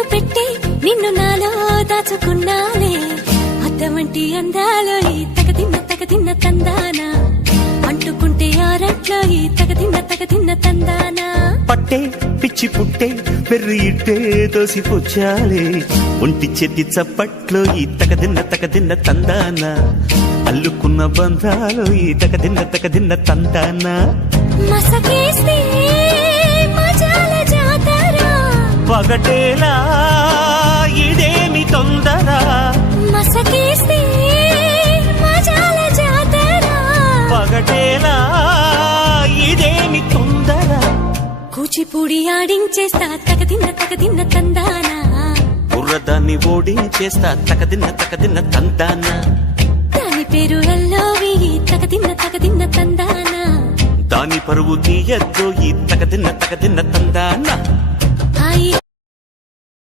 కన్ను పెట్టి నిన్ను నాలో దాచుకున్నాలే అద్దమంటి అందాలో ఈ తగదిన్న తందానా అంటుకుంటే ఆరట్లో ఈ తగదిన్న తందానా పట్టే పిచ్చి పుట్టే పెర్రి ఇట్టే దోసిపుచ్చాలే ఒంటి చేతి చప్పట్లో ఈ తగదిన్న తందాన అల్లుకున్న బంధాలు ఈ తగదిన్న తందాన మసకేస్తే మజాల జాతర పగటేలా ఇదేమి తొందర మసకేస్తే మజాల జాతర పగటేలా ఇదేమి తొందర కూచిపూడి ఆడించేస్తా తగదిన్న తందానా బుర్రదాన్ని ఓడించేస్తా తగదిన్న తందాన దాని పేరు ఎల్లోవి తగదిన్న తందానా దాని పరువు తీయద్దు ఈ తగదిన్న తందాన హాయి